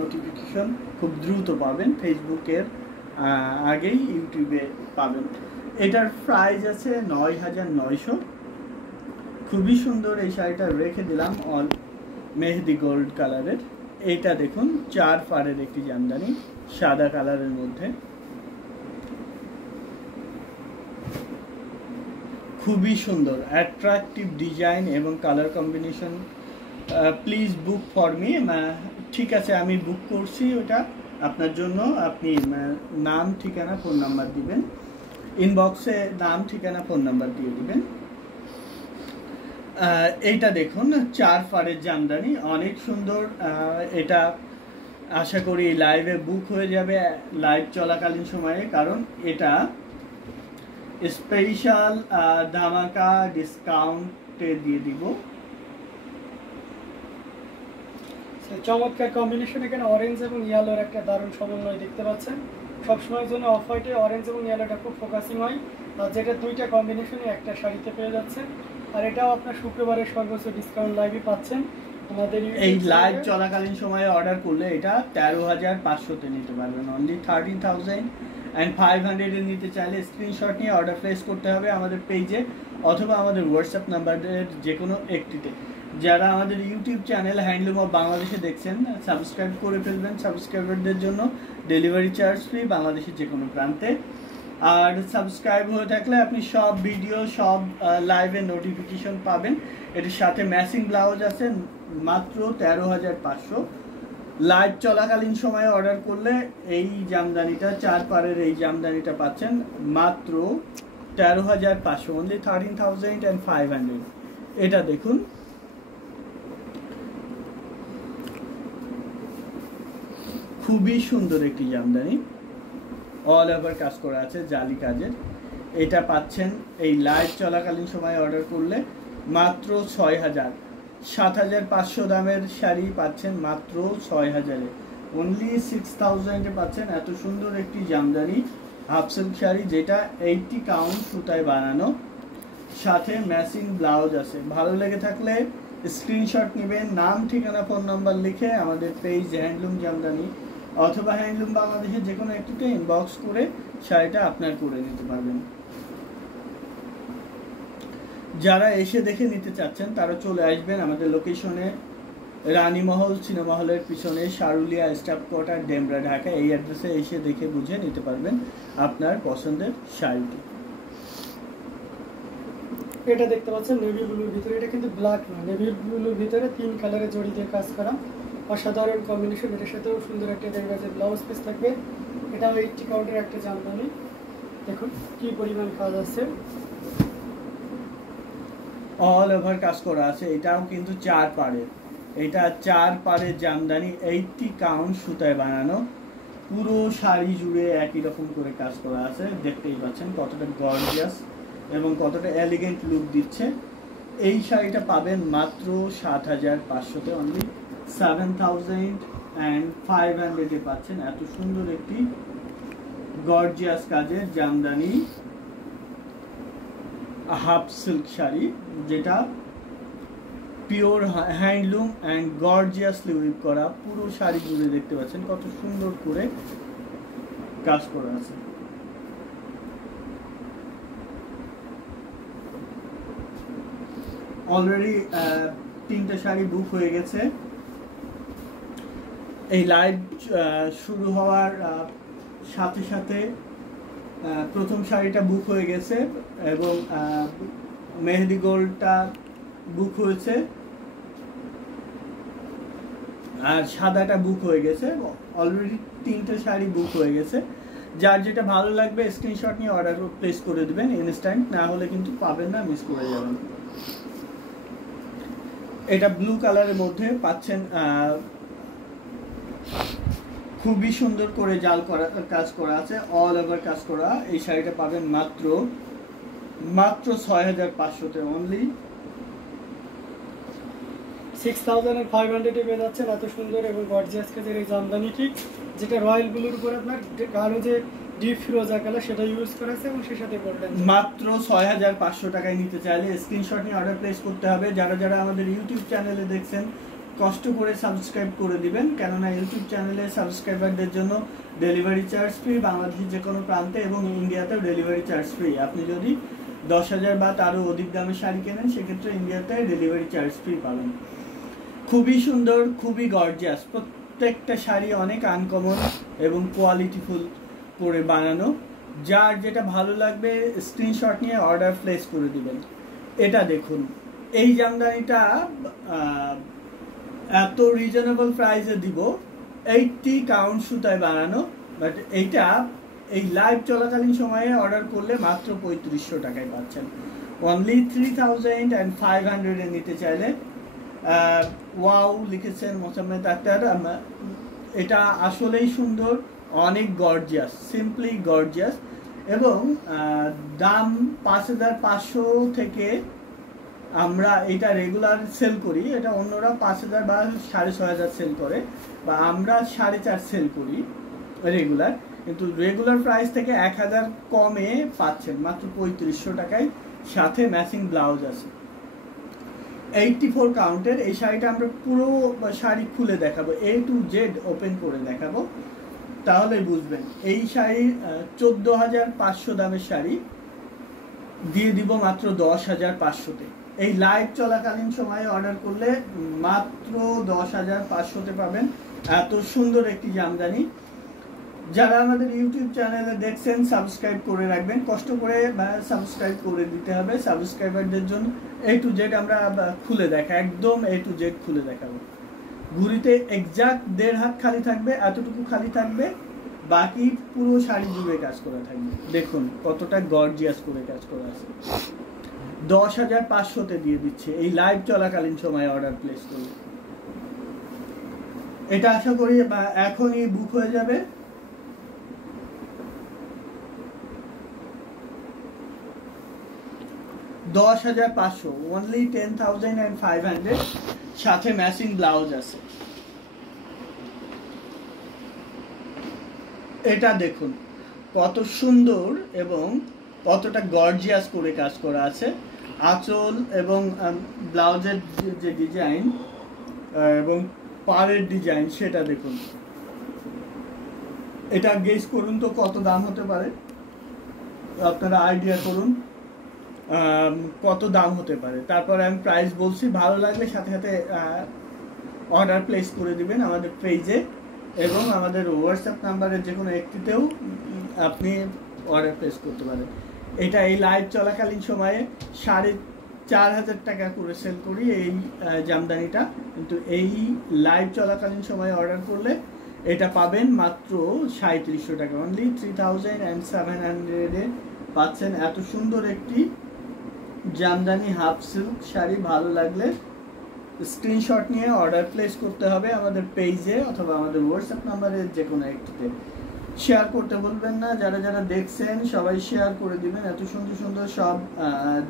Notification খুব দ্রুত পাবেন, ফেসবুকের আগেই ইউটিউবে পাবেন। এটার প্রাইস আছে ৯,৯০০। খুবই সুন্দর এই শাড়িটা রেখে দিলাম অল মেহেদি গোল্ড কালারের। এইটা দেখুন 4 ফারের একটি জামদানি সাদা কালারের মধ্যে, খুবই সুন্দর অ্যাট্রাকটিভ ডিজাইন এবং colour combination. Please book for me. ঠিক আছে, আমি বুক করছি ওটা আপনার জন্য। আপনি নাম, ঠিকানা, ফোন নাম্বার দিবেন, ইনবক্সে নাম, ঠিকানা, ফোন নাম্বার দিয়ে দিবেন। এইটা দেখুন 4 ফারের জামদানি, অনেক সুন্দর। এটা আশা করি লাইভে বুক হয়ে যাবে লাইভ চলাকালীন সময়ে, কারণ এটা স্পেশাল ধামাকা ডিসকাউন্টে দিয়ে দিব। চমৎকার কম্বিনেশন। এখানে অরেঞ্জ এবং ইয়েলোর একটা দারুণ সমন্বয় দেখতে পাচ্ছেন। সবসময়ের জন্য অফ হোয়াইটে অরেঞ্জ এবং ইয়েলোটা খুব ফোকাসিং হয়, আর যেটা দুইটা কম্বিনেশনে একটা শাড়িতে পেয়ে যাচ্ছেন। আর এটাও আপনার শুক্রবারের সর্বোচ্চ ডিসকাউন্ট লাইভে পাচ্ছেন আমাদের এই লাইভ চলাকালীন সময়ে অর্ডার করলে এটা 13,500-তে নিতে পারবেন। অনলি 13,500 নিতে চাইলে স্ক্রিনশট নিয়ে অর্ডার প্লেস করতে হবে আমাদের পেজে অথবা আমাদের হোয়াটসঅ্যাপ নাম্বারের যে কোনো একটিতে। যারা আমাদের ইউটিউব চ্যানেল হ্যান্ডলুম অফ বাংলাদেশে দেখছেন, সাবস্ক্রাইব করে ফেলবেন। সাবস্ক্রাইবারদের জন্য ডেলিভারি চার্জ ফ্রি বাংলাদেশের যে কোনো প্রান্তে। আর সাবস্ক্রাইব হয়ে থাকলে আপনি সব ভিডিও, সব লাইভের নোটিফিকেশন পাবেন। এটার সাথে ম্যাচিং ব্লাউজ আছে, মাত্র 13,500। লাইভ চলাকালীন সময়ে অর্ডার করলে এই জামদানিটা 4 পারের এই জামদানিটা পাচ্ছেন মাত্র 13,500, অনলি 13,500। এটা দেখুন খুবই সুন্দর একটি জামদানি, অল ওভার কাজ করা আছে জালি কাজের। এটা পাচ্ছেন এই লাইভ চলাকালীন সময় অর্ডার করলে মাত্র 6,000। 7,500 দামের শাড়ি পাচ্ছেন মাত্র 6,000-এ, অনলি 6,000-এ পাচ্ছেন এত সুন্দর একটি জামদানি হাফ সিল্ক শাড়ি, যেটা 80 কাউন্ট সুতায় বানানো, সাথে ম্যাচিং ব্লাউজ আছে। ভালো লেগে থাকলে স্ক্রিনশট নেবেন, নাম, ঠিকানা, ফোন নাম্বার লিখে আমাদের পেজ হ্যান্ডলুম জামদানি অথবা হ্যান্ডলুম বাংলাদেশের যে কোনো একটিতে ইনবক্স করে শাড়িটা আপনার করে নিতে পারবেন। যারা এসে দেখে নিতে চাচ্ছেন তারা চলে আসবেন আমাদের লোকেশনে, রানীমহল সিনেমা হলের পিছনে, শারুলিয়া স্টাফ কোয়ার্টার, ডেমরা, ঢাকা। এই অ্যাড্রেসে এসে দেখে বুঝে নিতে পারবেন আপনার পছন্দের শাড়িটি। এটা দেখতে পাচ্ছেন নেভি ব্লুর ভিতরে, এটা কিন্তু ব্ল্যাক না, নেভি ব্লুর ভিতরে 3 কালারের জড়ি দিয়ে কাজ করা, অসাধারণ কম্বিনেশন। এটার সাথেও সুন্দর একটা দেখবেন ব্লাউজ পিস থাকবে। এটাও 80 কাউন্টের একটা জামদানি, দেখুন কি পরিমাণ কাজ আছে, অল ওভার কাজ করা আছে। এটাও কিন্তু 4 পাড়ের, এটা 4 পাড়ের জামদানি, 80 কাউন্ট সুতায় বানানো, পুরো শাড়ি জুড়ে একই রকম করে কাজ করা আছে। দেখতেই পাচ্ছেন কতটা গর্জিয়াস এবং কতটা এলিগেন্ট লুক দিচ্ছে। এই শাড়িটা পাবেন মাত্র 7,500-তে, অনলি 7,500-এ পাচ্ছেন এত সুন্দর একটি গর্জিয়াস কাজের জামদানি হাফ সিল্ক শাড়ি, যেটা pure handloom and gorgeously we've করা। পুরো শাড়ি জুড়ে দেখতে পাচ্ছেন কত সুন্দর করে কাজ করা আছে। অলরেডি 3টা শাড়ি বুক হয়ে গেছে। এই লাইভ শুরু হওয়ার সাথে সাথে প্রথম শাড়িটা বুক হয়ে গেছে এবং মেহেদি গোল্ডটা বুক হয়েছে আর সাদাটা বুক হয়ে গেছে। অলরেডি 3টা শাড়ি বুক হয়ে গেছে। যার যেটা ভালো লাগবে স্ক্রিনশট নিয়ে অর্ডার প্লেস করে দেবেন ইনস্ট্যান্ট, না হলে কিন্তু পাবেন না, মিস করে যাবেন। এটা ব্লু কালারের মধ্যে পাচ্ছেন, খুবই সুন্দর করে জাল করা কাজ করা আছে, অল ওভার কাজ করা। এই শাড়িটা পাবেন মাত্র 6,500-তে, অনলি 6,500-এ পেয়ে যাচ্ছেন এত সুন্দর এবং গর্জিয়াস কাজের এই জামদানিটি, যেটা রয়্যাল ব্লুর উপর আপনার গাঢ় যে ডিপ ফিরোজা কালার সেটা ইউজ করা আছে এবং সেই সাথে গোল্ডেন। মাত্র 6,500 টাকায় নিতে চাইলে স্ক্রিনশট নিয়ে অর্ডার প্লেস করতে হবে। যারা যারা আমাদের ইউটিউব চ্যানেলে দেখছেন কষ্ট করে সাবস্ক্রাইব করে দিবেন, কেননা ইউটিউব চ্যানেলে সাবস্ক্রাইবারদের জন্য ডেলিভারি চার্জ ফ্রি, বাংলাদেশের যে কোনো প্রান্তে এবং ইন্ডিয়াতেও ডেলিভারি চার্জ ফ্রি। আপনি যদি 10,000 বা তারও অধিক দামে শাড়ি কেনেন সেক্ষেত্রে ইন্ডিয়াতে ডেলিভারি চার্জ ফ্রি পাবেন। খুবই সুন্দর, খুবই গর্জিয়াস, প্রত্যেকটা শাড়ি অনেক আনকমন এবং কোয়ালিটিফুল করে বানানো। যার যেটা ভালো লাগবে স্ক্রিনশট নিয়ে অর্ডার প্লেস করে দিবেন। এটা দেখুন, এই জামদানিটা এত রিজনেবল প্রাইসে দিব, 80 কাউন্ট সুতায় বানানো, বাট এইটা এই লাইভ চলাকালীন সময়ে অর্ডার করলে মাত্র 3500 টাকায় পাচ্ছেন। অনলি 3500 এ নিতে চাইলে ওয়াও লিখেছেন মোসাম্মেদ আক্তার। এটা আসলেই সুন্দর, অনেক গর্জিয়াস, সিম্পলি গর্জিয়াস, এবং দাম 5500 থেকে আমরা এটা রেগুলার সেল করি। এটা অন্যরা 5000 বা 6500 সেল করে, বা আমরা 4.5 সেল করি রেগুলার, কিন্তু রেগুলার প্রাইস থেকে 1000 কমে পাচ্ছেন মাত্র 3500 টাকায়, সাথে ম্যাচিং ব্লাউজ আছে। 84 কাউন্টের এই শাড়িটা আমরা পুরো শাড়ি খুলে দেখাবো, A to Z ওপেন করে দেখাবো, তাহলে বুঝবেন। এই শাড়ি 14,500 দামের শাড়ি দিয়ে দিব মাত্র 10,500-তে। এই লাইভ চলাকালীন সময়ে অর্ডার করলে মাত্র 10,500-তে পাবেন এত সুন্দর একটি জামদানি। যারা আমাদের ইউটিউব চ্যানেলে দেখছেন সাবস্ক্রাইব করে রাখবেন, কষ্ট করে সাবস্ক্রাইব করে দিতে হবে। সাবস্ক্রাইবারদের জন্য A to Z আমরা খুলে দেখা, একদম A to Z খুলে দেখাবো। ঘুরিতে এক্সাক্ট 1.5 হাত খালি থাকবে, এতটুকু খালি থাকবে, বাকি পুরো শাড়ি জুড়ে কাজ করা থাকবে। দেখুন কতটা গর্জিয়াস করে কাজ করা আছে। 10,500-তে দিয়ে দিচ্ছে এই লাইভ চলাকালীন সময়ে অর্ডার প্লেস করলে। এটা আশা করি এখনই বুক হয়ে যাবে। $10,500, only 10,500, সাথে ম্যাচিং ব্লাউজ আছে। এটা দেখুন কত সুন্দর এবং কতটা গর্জিয়াস করে কাজ করা আছে। আঁচল এবং ব্লাউজের যে ডিজাইন এবং পাড়ের ডিজাইন সেটা দেখুন। এটা গেস করুন তো কত দাম হতে পারে, আপনারা আইডিয়া করুন কত দাম হতে পারে। তারপরে আমি প্রাইস বলছি, ভালো লাগলে সাথে সাথে অর্ডার প্লেস করে দিবেন আমাদের পেজে, এবং আমাদের হোয়াটসঅ্যাপ নাম্বারের যে কোনো একটিতেও আপনি অর্ডার প্লেস করতে পারেন। এটা এই লাইভ চলাকালীন সময়ে 4,500 টাকা করে সেল করি এই জামদানিটা, কিন্তু এই লাইভ চলাকালীন সময়ে অর্ডার করলে এটা পাবেন মাত্র 3700 টাকা, অনলি 3700-এ পাচ্ছেন এত সুন্দর একটি জামদানি হাফ সিল্ক শাড়ি। ভালো লাগলে স্ক্রিনশট নিয়ে অর্ডার প্লেস করতে হবে আমাদের পেজে অথবা আমাদের হোয়াটসঅ্যাপ নাম্বারের যে কোনো একটিতে। শেয়ার করতে বলবেন না, যারা যারা দেখছেন সবাই শেয়ার করে দিবেন। এত সুন্দর সুন্দর সব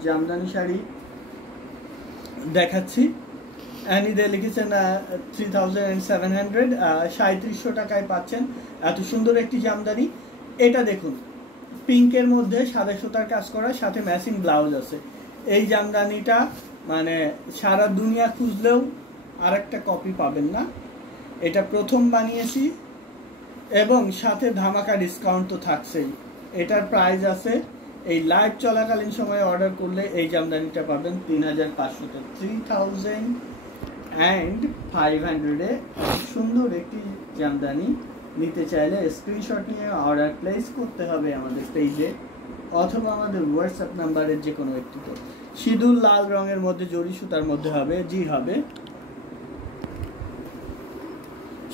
জামদানি শাড়ি দেখাচ্ছি। অ্যানিদে লিখেছেন 3700, 3700 টাকায় পাচ্ছেন এত সুন্দর একটি জামদানি। এটা দেখুন পিঙ্কের মধ্যে সাদা সুতার কাজ করা, সাথে ম্যাচিং ব্লাউজ আছে। এই জামদানিটা মানে সারা দুনিয়া খুঁজলেও আরেকটা কপি পাবেন না। এটা প্রথম বানিয়েছি এবং সাথে ধামাকা ডিসকাউন্ট তো থাকছেই। এটার প্রাইস আছে এই লাইভ চলাকালীন সময়ে অর্ডার করলে এই জামদানিটা পাবেন 3,500-তে, 3,500-এ সুন্দর একটি জামদানি নিতে চাইলে স্ক্রিনশট নিয়ে অর্ডার প্লেস করতে হবে আমাদের পেজে অথবা আমাদের হোয়াটসঅ্যাপ নাম্বারের যে কোনো একটিতে। সিঁদুর লাল রঙের মধ্যে জরি সুতার মধ্যে হবে, জি হবে,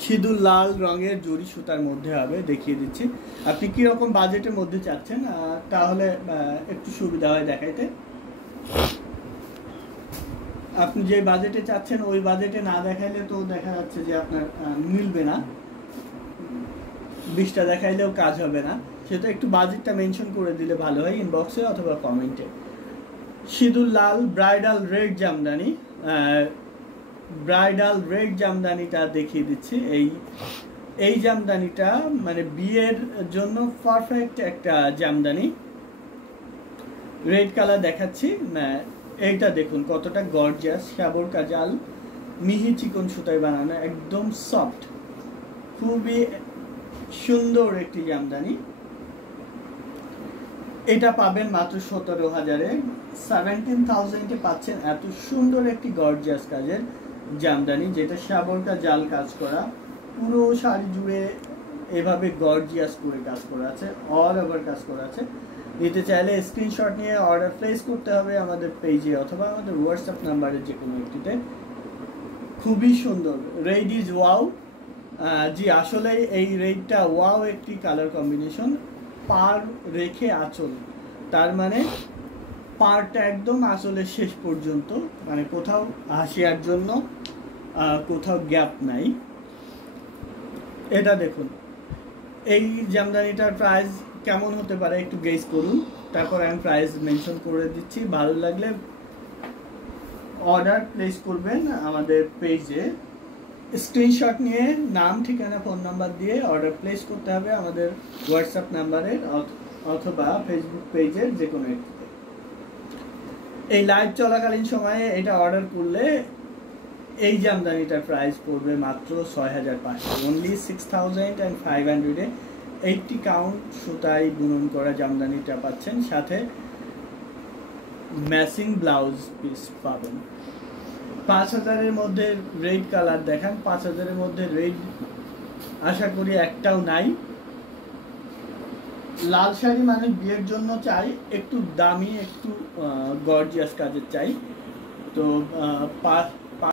সিঁদুর লাল রঙের জরি সুতার মধ্যে হবে। দেখিয়ে দিচ্ছি আপনি কি রকম বাজেটের মধ্যে চাচ্ছেন, তাহলে একটু সুবিধা হয় দেখাইতে। আপনি যে বাজেটে চাচ্ছেন ওই বাজেটে না দেখাইলে তো দেখা যাচ্ছে যে আপনার মিলবে না, 20টা দেখাইলেও কাজ হবে না। সেটা একটু বাজেটটা মেনশন করে দিলে ভালো হয় ইনবক্সে অথবা কমেন্টে। সিঁদুর লাল bridal red jamdani, bridal red জামদানিটা দেখিয়ে দিচ্ছি। এই জামদানিটা মানে বিয়ের জন্য পারফেক্ট একটা জামদানি। রেড কালার দেখাচ্ছি, এইটা দেখুন কতটা গর্জিয়াস, সাবর কাজাল মিহি চিকন সুতায় বানানো, একদম সফট, খুবই সুন্দর একটি জামদানি। এটা পাবেন মাত্র 17,000-এ। 17,000-এ পাচ্ছেন এত সুন্দর একটি গর্জিয়াস কাজের জামদানি, যেটা সাবরকা জাল কাজ করা, পুরো শাড়ি জুড়ে এভাবে গর্জিয়াস করে কাজ করা আছে, অল ওভার কাজ করা আছে। নিতে চাইলে স্ক্রিনশট নিয়ে অর্ডার প্লেস করতে হবে আমাদের পেজে অথবা আমাদের হোয়াটসঅ্যাপ নাম্বারের যে কোনো একটিতে। খুবই সুন্দর, রেড ইজ ওয়াও। জি আসলে এই রেডটা ওয়াও একটি কালার কম্বিনেশন। পার রেখে আঁচল, তার মানে পারটা একদম আঁচলের শেষ পর্যন্ত, মানে কোথাও হাসিয়ার জন্য কোথাও গ্যাপ নাই। এটা দেখুন, এই জামদানিটার প্রাইস কেমন হতে পারে একটু গেস করুন, তারপর আমি প্রাইস মেনশন করে দিচ্ছি। ভালো লাগলে অর্ডার প্লেস করবেন আমাদের পেজে, স্ক্রিনশট নিয়ে নাম, ঠিকানা, ফোন নাম্বার দিয়ে অর্ডার প্লেস করতে হবে আমাদের হোয়াটসঅ্যাপ নাম্বারের অথবা ফেসবুক পেজের যে কোনো একটিতে। এই লাইভ চলাকালীন সময়ে এটা অর্ডার করলে এই জামদানিটার প্রাইস পড়বে মাত্র 6,500, অনলি 6,500-এ 80 কাউন্ট সুতায় বুনন করা জামদানিটা পাচ্ছেন, সাথে ম্যাচিং ব্লাউজ পিস পাবেন। 5,000-এর মধ্যে রেড কালার দেখান, 5,000-এর মধ্যে রেড আশা করি একটাও নাই। লাল শাড়ি মানে বিয়ের জন্য চাই, একটু দামি, একটু গর্জিয়াস কাজের চাই। তো